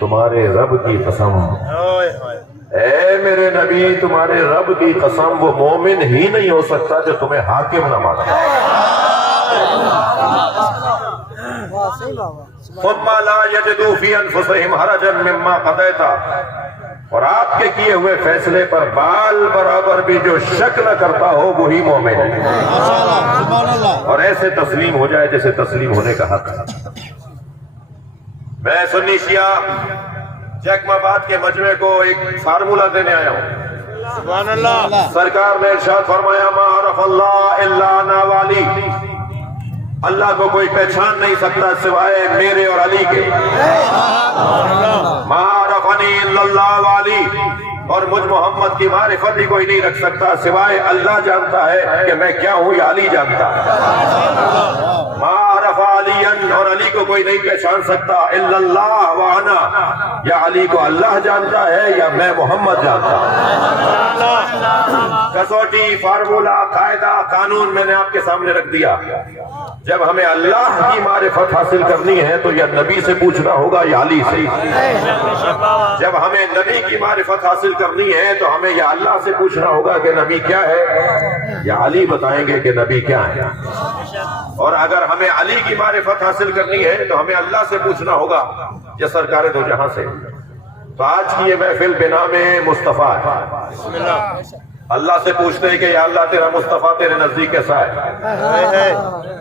تمہارے رب کی قسم، اے میرے نبی تمہارے رب کی قسم، وہ مومن ہی نہیں ہو سکتا جو تمہیں حاکم نہ مانا۔ ثم لا یجدوا فی انفسہم حرجا مما قضیت، اور آپ کے کیے ہوئے فیصلے پر بال برابر بھی جو شک نہ کرتا ہو وہی مومن ہے، اور ایسے تسلیم ہو جائے جیسے تسلیم ہونے کا حق ہے۔ میں سنی شیعہ جیک آباد کے مجمع کو ایک فارمولہ دینے آیا ہوں۔ سبحان اللہ۔ سرکار نے ارشاد فرمایا ما عرف اللہ الا انا والی، اللہ کو کوئی پہچان نہیں سکتا سوائے میرے اور علی کے۔ ما عرفنی الا اللہ والی، اور مجھ محمد کی معرفت ہی کوئی نہیں رکھ سکتا سوائے اللہ جانتا ہے کہ میں کیا ہوں یا علی جانتا ہے۔ ما عرف علی، اور علی کو کوئی نہیں پہچان سکتا الا اللہ وانا، یا علی کو اللہ جانتا ہے یا میں محمد جانتا ہوں۔ کسوٹی، فارمولہ، قاعدہ، قانون میں نے آپ کے سامنے رکھ دیا۔ جب ہمیں اللہ کی معرفت حاصل کرنی ہے تو یا نبی سے پوچھنا ہوگا یا علی سے۔ جب ہمیں نبی کی معرفت حاصل کرنی ہے تو ہمیں یا اللہ سے پوچھنا ہوگا کہ نبی کیا ہے، یا علی بتائیں گے کہ نبی کیا ہے۔ اور اگر ہمیں علی کی معرفت حاصل کرنی ہے تو ہمیں اللہ سے پوچھنا ہوگا یا سرکار دو جہاں سے۔ تو آج کی یہ محفل بنا میں مصطفیٰ ہے۔ اللہ سے پوچھتے ہیں کہ یا اللہ تیرا مصطفیٰ تیرے نزدیک کیسا ہے،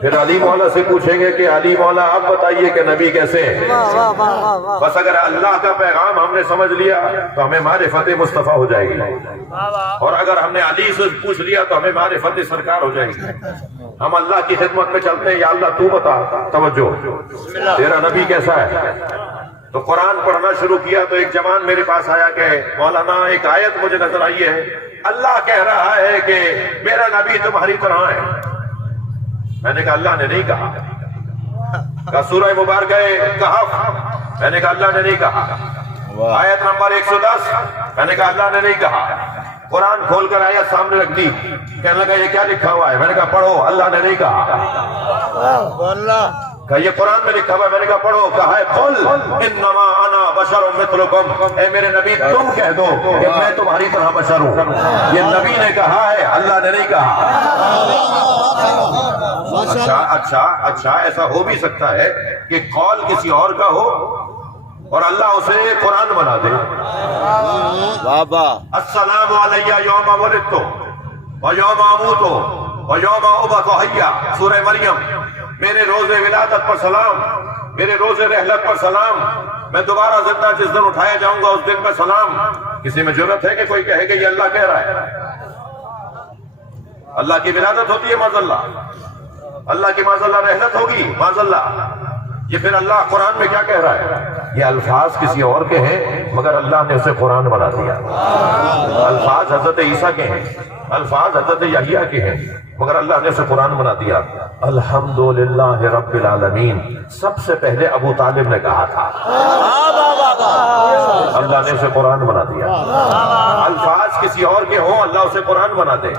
پھر علی مولا سے پوچھیں گے کہ علی مولا آپ بتائیے کہ نبی کیسے ہیں۔ بس اگر اللہ کا پیغام ہم نے سمجھ لیا تو ہمیں معرفت مصطفیٰ ہو جائے گی، اور اگر ہم نے علی سے پوچھ لیا تو ہمیں معرفت سرکار ہو جائے گی۔ ہم اللہ کی خدمت میں چلتے ہیں، یا اللہ تو بتا، توجہ، تیرا نبی کیسا ہے۔ تو قرآن پڑھنا شروع کیا تو ایک جوان میرے پاس آیا کہ مولانا ایک آیت مجھے نظر آئی ہے، اللہ کہہ رہا ہے کہ میرا نبی تمہاری طرح ہے۔ میں نے کہا اللہ نے نہیں کہا۔ سورہ مبارکہ کہف، میں نے کہا اللہ نے نہیں کہا۔ آیت نمبر 110، میں نے کہا اللہ نے نہیں کہا۔ قرآن کھول کر آیت سامنے رکھ دی، کہنے لگا یہ کیا لکھا ہوا ہے، میں نے کہا پڑھو، اللہ نے نہیں کہا۔ کہ یہ قرآن میں لکھا ہوا ہے، میں نے کہا پڑھو، کہا ہے قل انما انا بشر مثلکم، اے میرے نبی تم کہہ دو کہ میں تمہاری طرح بشر ہوں۔ یہ نبی نے کہا ہے، اللہ نے نہیں کہا۔ اچھا ایسا ہو بھی سکتا ہے کہ قول کسی اور کا ہو اور اللہ اسے قرآن بنا دے۔ بابا السلام علیہ یوم ولدت ویوم اموت ویوم ابعث حیا، سورہ مریم۔ میرے روز ولادت پر سلام، میرے روز رحلت پر سلام، میں دوبارہ زندہ جس دن اٹھایا جاؤں گا اس دن میں سلام۔ کسی میں جرت ہے کہ کوئی کہے کہ یہ اللہ کہہ رہا ہے؟ اللہ کی ولادت ہوتی ہے معاذ اللہ، اللہ کی معاذ اللہ رحلت ہوگی معاذ اللہ، یہ پھر اللہ قرآن میں کیا کہہ رہا ہے؟ یہ الفاظ کسی اور کے ہیں مگر اللہ نے اسے قرآن بنا دیا۔ الفاظ حضرت عیسیٰ کے ہیں، الفاظ حضرت یحییٰ کے ہیں مگر اللہ نے اسے قرآن بنا دیا۔ الحمدللہ رب العالمین سب سے پہلے ابو طالب نے کہا تھا، اللہ نے اسے قرآن بنا دیا۔ الفاظ کسی اور کے ہوں، اللہ اسے قرآن بنا دے۔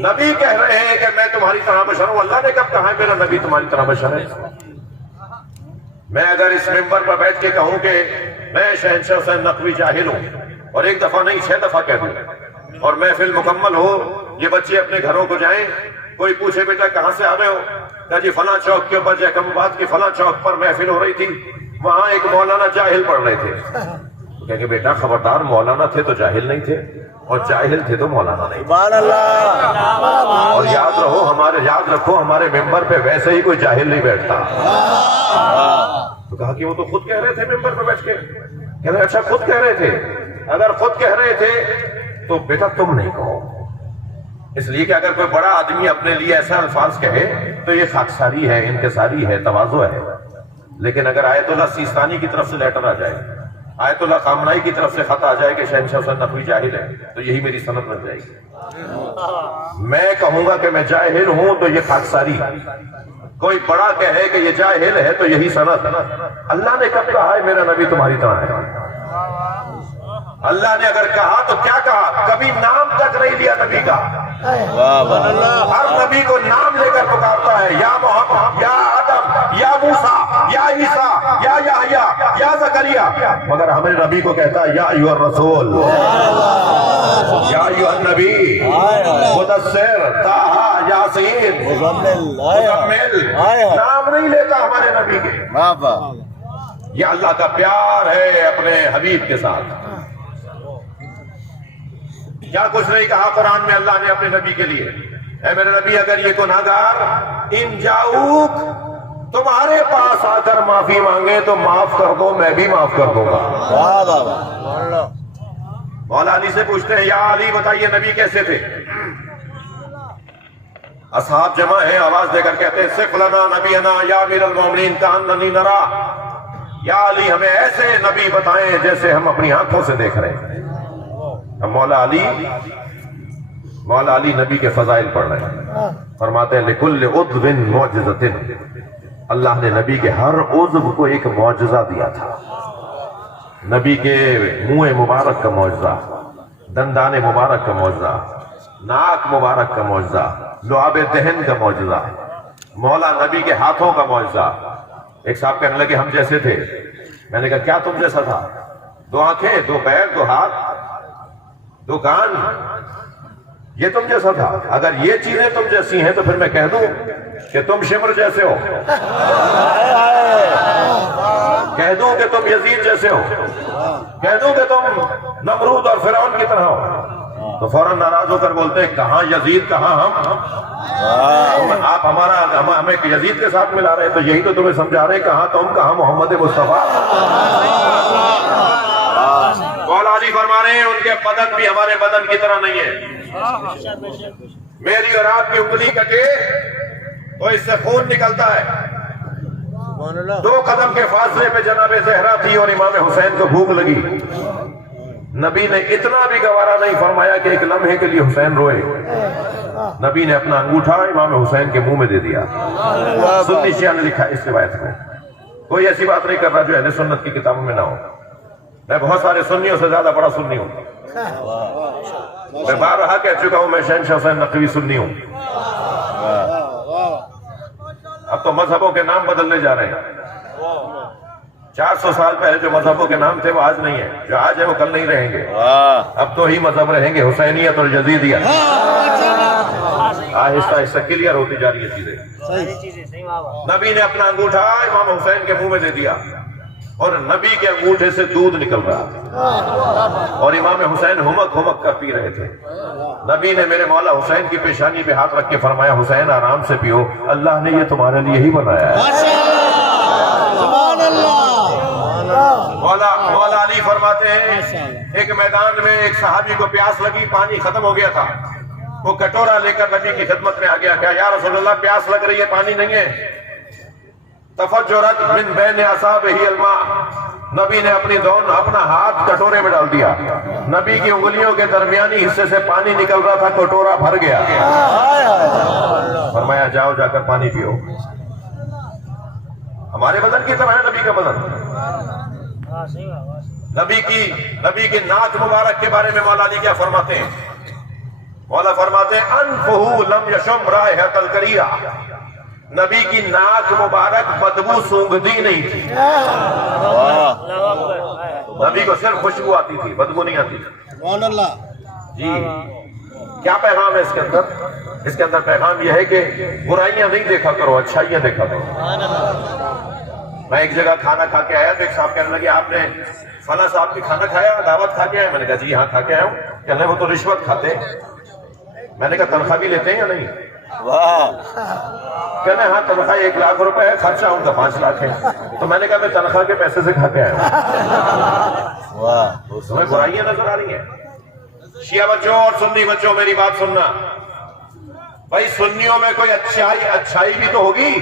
نبی کہہ رہے ہیں کہ میں تمہاری طرح بشر ہوں، اللہ نے کب کہا ہے میرا نبی تمہاری طرح بشر ہے؟ میں اگر اس ممبر پر بیٹھ کے کہوں کہ میں شہنشاہ حسین نقوی جاہل ہوں، اور ایک دفعہ نہیں 6 دفعہ کہہ دوں، اور محفل مکمل ہو، یہ بچے اپنے گھروں کو جائیں، کوئی پوچھے بیٹا کہاں سے آ رہے ہو، کہا جی فلاں چوک کے اوپر جیکب آباد کی فلاں چوک پر محفل ہو رہی تھی، وہاں ایک مولانا جاہل پڑھ رہے تھے۔ کہیں گے بیٹا خبردار، مولانا تھے تو جاہل نہیں تھے، اور جاہل تھے تو مولانا نہیں تھے۔ اور یاد رکھو ہمارے ممبر پہ ویسے ہی کوئی جاہل نہیں بیٹھتا۔ تو کہا کہ وہ تو خود کہہ رہے تھے ممبر پہ بیٹھ کے۔ کہہ رہے اچھا خود کہہ رہے تھے، اگر خود کہہ رہے تھے تو بیٹا تم نہیں کہو، اس لیے کہ اگر کوئی بڑا آدمی اپنے لیے ایسا الفاظ کہے تو یہ خاکساری ہے، انکساری ہے، تواضع ہے۔ لیکن اگر آیت اللہ سیستانی کی طرف سے لیٹر آ جائے، آیت اللہ خامنائی کی طرف سے خط آ جائے کہ شہنشاہ حسین نقوی جاہل ہے، تو یہی میری سند بن جائے گی۔ میں کہوں گا کہ میں جاہل ہوں تو یہ خاکساری، کوئی بڑا کہے کہ یہ جاہل ہے تو یہی سند۔ اللہ نے کب کہا ہے میرا نبی تمہاری طرح ہے؟ اللہ نے اگر کہا تو کیا کہا؟ کبھی نام تک نہیں لیا نبی کا۔ ہر نبی کو نام لے کر پکارتا ہے، یا محمد، یا آدم، یا موسیٰ، یا عیسیٰ، یا دیا مگر ہمیں نبی کو کہتا ہے یا ایھا الرسول، یا ایھا النبی، مدثر، طٰہٰ، یاسین، مزمل، نام نہیں لیتا ہمارے نبی کے۔ بابا یہ اللہ کا پیار ہے اپنے حبیب کے ساتھ۔ کیا کچھ نہیں کہا قرآن میں اللہ نے اپنے نبی کے لیے، اے میرے نبی اگر یہ گناہگار ان جاؤک تمہارے پاس آ کر معافی مانگے تو معاف کر دو، میں بھی معاف کر دوں گا۔ مولا علی سے پوچھتے ہیں یا علی بتائیے نبی کیسے تھے؟ اصحاب جمع ہیں، آواز دے کر کہتے ہیں صف لنا نبینا یا امیر المومنین کأننی نرا، یا علی ہمیں ایسے نبی بتائیں جیسے ہم اپنی آنکھوں سے دیکھ رہے ہیں۔ مولا علی نبی کے فضائل پڑھ رہے ہیں، فرماتے ہیں لِكُلِّ عُضْوٍ مُعْجِزَةٍ، اللہ نے نبی کے ہر عضو کو ایک معجزہ دیا تھا۔ نبی کے منہ مبارک کا معجزہ، دندان مبارک کا معجزہ، ناک مبارک کا معجزہ، لعاب دہن کا معجزہ، مولا نبی کے ہاتھوں کا معجزہ۔ ایک صاحب کہنے لگے ہم جیسے تھے، میں نے کہا کیا تم جیسا تھا؟ 2 آنکھیں، 2 پیر، 2 ہاتھ، 2 کان، یہ تم جیسا تھا؟ اگر یہ چیزیں تم جیسی ہیں تو پھر میں کہہ دوں کہ تم شمر جیسے ہو، کہہ دوں کہ تم یزید جیسے ہو، کہہ دوں کہ تم نمرود اور فرعون کی طرح ہو، تو فوراً ناراض ہو کر بولتے ہیں کہاں یزید کہاں ہم، آپ ہمیں یزید کے ساتھ ملا رہے، تو یہی تو تمہیں سمجھا رہے کہاں تم کہاں محمد مصطفیٰ۔ مولا علی فرما رہے ہیں ان کے بدن بھی ہمارے بدن کی طرح نہیں ہے، میری اور آپ کی انگلی کٹے تو اس سے خون نکلتا ہے۔ 2 قدم کے فاصلے پہ جناب زہرا تھی اور امام حسین کو بھوک لگی، نبی نے اتنا بھی گوارا نہیں فرمایا کہ ایک لمحے کے لیے حسین روئے، نبی نے اپنا انگوٹھا امام حسین کے منہ میں دے دیا۔ سنی شیعہ نے لکھا اس روایت میں، کوئی ایسی بات نہیں کر رہا جو اہل سنت کی کتابوں میں نہ ہو، میں بہت سارے سنیوں سے زیادہ بڑا سنی ہوں، میں بارہا کہہ چکا ہوں میں شہنشاہ حسین نقوی سنی ہوں۔ اب تو مذہبوں کے نام بدلنے جا رہے ہیں، 400 سال پہلے جو مذہبوں کے نام تھے وہ آج نہیں ہے، جو آج ہے وہ کل نہیں رہیں گے، اب تو ہی مذہب رہیں گے حسینیت اور یزیدیت۔ آہستہ آہستہ کلیئر ہوتی جا رہی ہے چیزیں۔ نبی نے اپنا انگوٹھا امام حسین کے منہ میں دے دیا اور نبی کے انگوٹھے سے دودھ نکل رہا اور امام حسین ہمک ہمک کر پی رہے تھے۔ نبی نے میرے مولا حسین کی پیشانی پہ ہاتھ رکھ کے فرمایا حسین آرام سے پیو، اللہ نے یہ تمہارے لیے ہی بنایا ہے۔ مولا علی فرماتے ہیں ایک میدان میں ایک صحابی کو پیاس لگی، پانی ختم ہو گیا تھا، وہ کٹورا لے کر نبی کی خدمت میں آ گیا، کہا یا رسول اللہ پیاس لگ رہی ہے، پانی نہیں ہے۔ تفجرت من بین اصابعہ الماء، نبی نے اپنا ہاتھ کٹورے میں ڈال دیا، نبی کی انگلیوں کے درمیانی حصے سے پانی نکل رہا تھا، کٹورا بھر گیا۔ فرمایا جاؤ جا کر پانی پیو۔ ہمارے بدن کی طرح ہے نبی کا بدن۔ نبی کی ناک مبارک کے بارے میں مولا علی کیا فرماتے ہیں؟ مولا فرماتے ہیں انفہ لم یشم رائحۃ الکریہ، نبی کی ناک مبارک بدبو سونگھتی نہیں تھی، نبی کو صرف خوشبو آتی تھی، بدبو نہیں آتی تھی۔ جی کیا پیغام ہے اس کے اندر؟ اس کے اندر پیغام یہ ہے کہ برائیاں نہیں دیکھا کرو، اچھائیاں دیکھا کرو۔ میں ایک جگہ کھانا کھا کے آیا تو ایک صاحب کہنے لگے آپ نے فلاں صاحب کی کھانا کھایا، دعوت کھا کے آئے؟ میں نے کہا جی ہاں کھا کے آیا ہوں۔ کہنے وہ تو رشوت کھاتے۔ میں نے کہا تنخواہ بھی لیتے ہیں یا نہیں؟ کہنے ہاں تنخواہ 1 لاکھ روپے ہے، خرچہ ان کا 5 لاکھ ہے۔ تو میں نے کہا میں تنخواہ کے پیسے سے کھا کے آیا ہوں۔ تمہیں برائیاں نظر آ رہی ہیں؟ شیعہ بچوں اور سنی بچوں میری بات سننا، بھائی سنیوں میں کوئی اچھائی بھی تو ہوگی،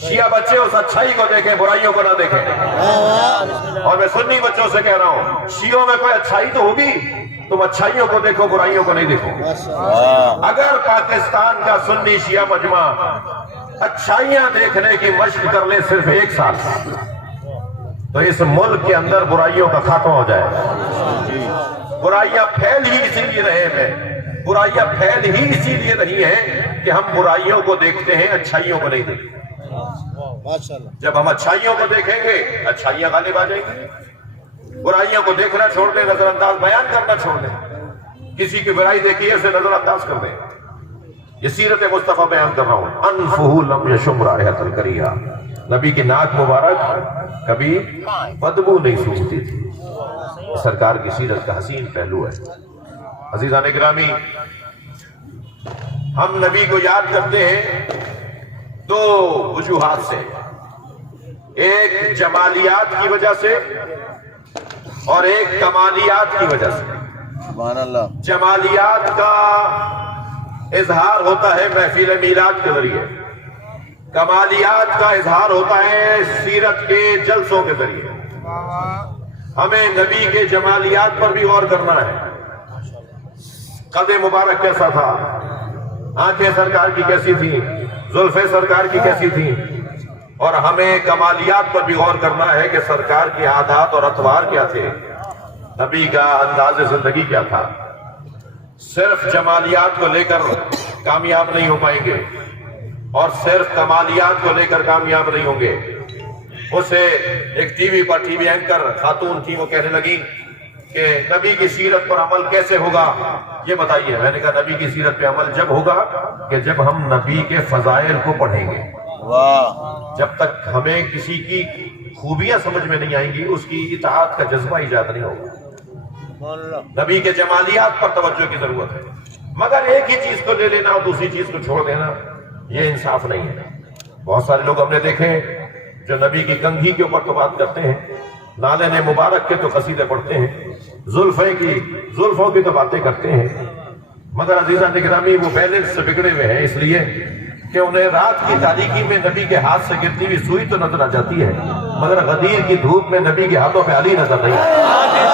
شیعہ بچے اس اچھائی کو دیکھیں، برائیوں کو نہ دیکھیں۔ اور میں سنی بچوں سے کہہ رہا ہوں شیعوں میں کوئی اچھائی تو ہوگی، تم اچھائیوں کو دیکھو، برائیوں کو نہیں دیکھو۔ اگر پاکستان کا سنی شیعہ مجمع اچھائیاں دیکھنے کی مشق کر لے صرف 1 سال، تو اس ملک کے اندر برائیوں کا خاتمہ ہو جائے گا۔ برائیاں پھیل ہی اسی لیے رہے ہیں، برائیاں پھیل ہی اسی لیے رہی ہیں کہ ہم برائیوں کو دیکھتے ہیں، اچھائیوں کو نہیں دیکھتے۔ ماشاء اللہ. جب ہم اچھائیوں کو دیکھیں گے اچھائیاں غالب آ جائیں گی. برائیوں کو دیکھنا چھوڑ دیں, نظر انداز بیان کرنا چھوڑ دیں. کسی کی برائی دیکھی ہے اسے نظر انداز کر دیں. یہ سیرت مصطفیٰ بیان کر رہا ہوں. انفہ لم یشم رائحۃ الکریہ, نبی کی ناک مبارک کبھی بدبو نہیں سوکھتی تھی. سرکار کی سیرت کا حسین پہلو ہے. عزیزان گرامی, ہم نبی کو یاد کرتے ہیں دو وجوہات سے. ایک جمالیات کی وجہ سے اور ایک کمالیات کی وجہ سے. سبحان اللہ. جمالیات کا اظہار ہوتا ہے محفل میلاد کے ذریعے, کمالیات کا اظہار ہوتا ہے سیرت کے جلسوں کے ذریعے. ہمیں نبی کے جمالیات پر بھی غور کرنا ہے. قد مبارک کیسا تھا, آنکھیں سرکار کی کیسی تھیں, زلفیں سرکار کی کیسی تھیں, اور ہمیں کمالیات پر بھی غور کرنا ہے کہ سرکار کی عادات اور اطوار کیا تھے, نبی کا انداز زندگی کیا تھا. صرف جمالیات کو لے کر کامیاب نہیں ہو پائیں گے اور صرف کمالیات کو لے کر کامیاب نہیں ہوں گے. اسے ایک ٹی وی پر ٹی وی اینکر خاتون تھی, وہ کہنے لگی کہ نبی کی سیرت پر عمل کیسے ہوگا یہ بتائیے. میں نے کہا نبی کی سیرت پہ عمل جب ہوگا کہ جب ہم نبی کے فضائل کو پڑھیں گے. واہ. جب تک ہمیں کسی کی خوبیاں سمجھ میں نہیں آئیں گی اس کی اطاعت کا جذبہ ایجاد نہیں ہوگا. نبی کے جمالیات پر توجہ کی ضرورت ہے, مگر ایک ہی چیز کو لے لینا اور دوسری چیز کو چھوڑ دینا یہ انصاف نہیں ہے. بہت سارے لوگ ہم نے دیکھے جو نبی کی کنگھی کے اوپر تو بات کرتے ہیں, نالے مبارک کے تو قصیدے پڑھتے ہیں, زلفوں کی تو باتیں کرتے ہیں, مگر عزیزان گرامی وہ بیلنس سے بگڑے ہوئے ہیں, اس لیے کہ انہیں رات کی تاریکی میں نبی کے ہاتھ سے گرتی ہوئی سوئی تو نظر آ جاتی ہے, مگر غدیر کی دھوپ میں نبی کے ہاتھوں پہ علی نظر نہیں آتی.